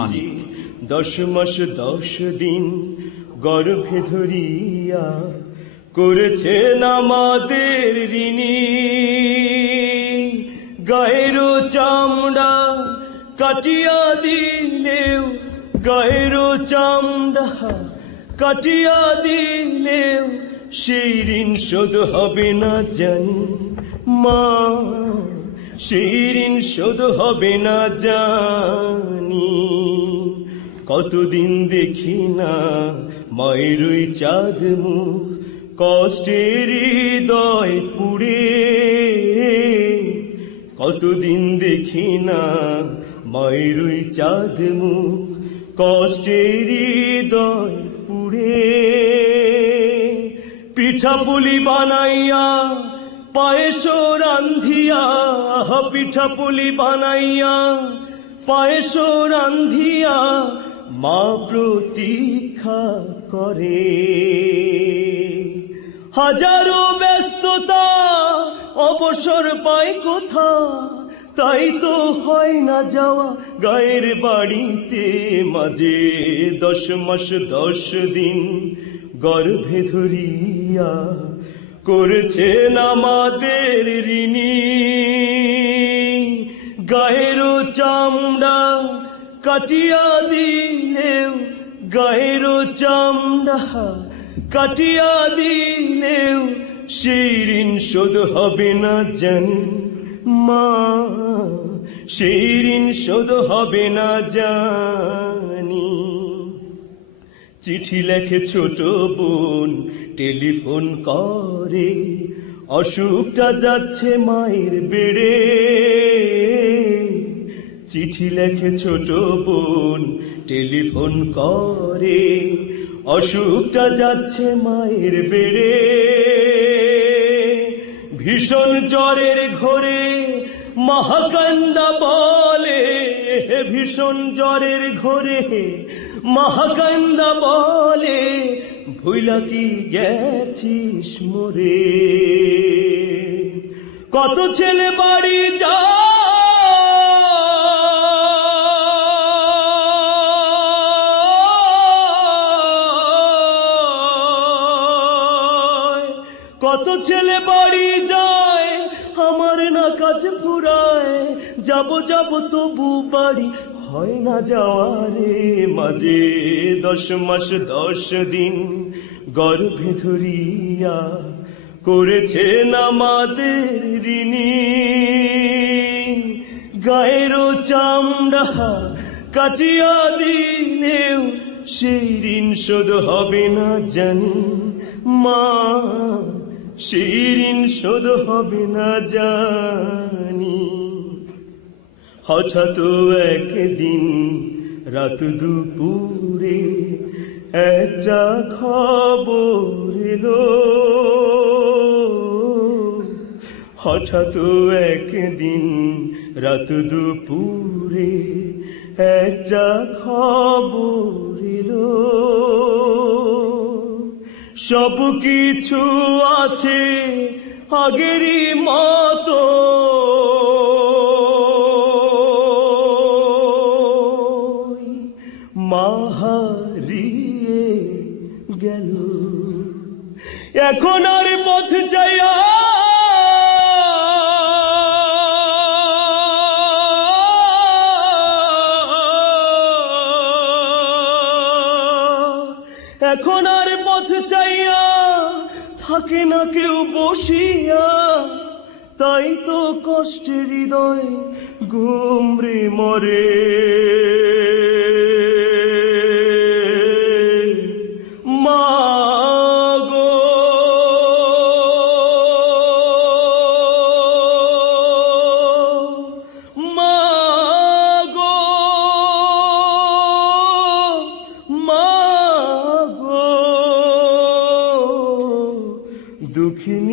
মানিক। 10 মাস 10 দিন গর্ভে ধরিয়া করেছেন আমাদের ঋণী। গায়ের চামড়া কাটিয়া দিলেও, গায়ের চামড়া কাটিয়া দিলেও সেই ঋণ শোধ হবে না জানি মা, সেই ঋণ শোধ হবে না জানি। কতদিন দেখি না মায়ের ওই চাঁদ মুখ, কষ্টের হৃদয় পুড়ে। কতদিন দেখি না মায়ের ওই চাঁদ মুখ, কষ্টের হৃদয় পুড়ে। পিঠাপুলি বানাইয়া পায়েস রান্ধিয়া, পিঠাপুলি বানাইয়া পায়েস রান্ধিয়া মা প্রতীক্ষা করে। হাজারো ব্যস্ততা অবসর পায় কোথা, তাই তো হয় না যাওয়া গায়ের বাড়িতে মাঝে। 10 মাস 10 দিন গর্ভে ধরিয়া করেছেন আমাদের ঋণী। গায়ের চামড়া কাটিয়া দিলেও, গায়ের চামড়া কাটিয়া দিলেও সেই ঋণ শোধ হবে না জানি মা, সেই ঋণ শোধ হবে না জানি। চিঠি লেখে ছোট বোন টেলিফোন করে, অসুখটা যাচ্ছে মায়ের বেড়ে। চিঠি লেখে ছোট বোন টেলিফোন করে, অসুখটা যাচ্ছে মায়ের বেড়ে। ভীষণ জ্বরের ঘোরে মহাকান্দা বলে, ভীষণ জ্বরের ঘোরে মহাকান্দা বলে, ভুইলা কি গেছিস মোরে। কত ছেলে বাড়ি যায়, কত ছেলে বাড়ি যায় আমার না কাজ ফুরায়। যাব যাব তবু বাড়ি হয় না যাওয়ারে মাঝে। 10 মাস 10 দিন গর্ভে ধরিয়া করেছেন আমাদের ঋণী। গায়ের চামড়া কাটিয়া দিলেও সেই ঋণ শোধ হবে না জানি মা, সেই ঋণ শোধ হবে না জানি। হঠাৎ একদিন রাত দুপুরে একটা খবর এলো, হঠাৎ একদিন রাত দুপুরে একটা খবর এলো। সব কিছু আছে আগেরই মতো, মা হারিয়ে গেল। এখন আর পথ যাইয়া এখন আর পথ চাইয়া থাকে না কেউ বসিয়া। তাই তো কষ্টের হৃদয় গুমরে মরে। মা গো, মা গো, মা গো, দুঃখিনী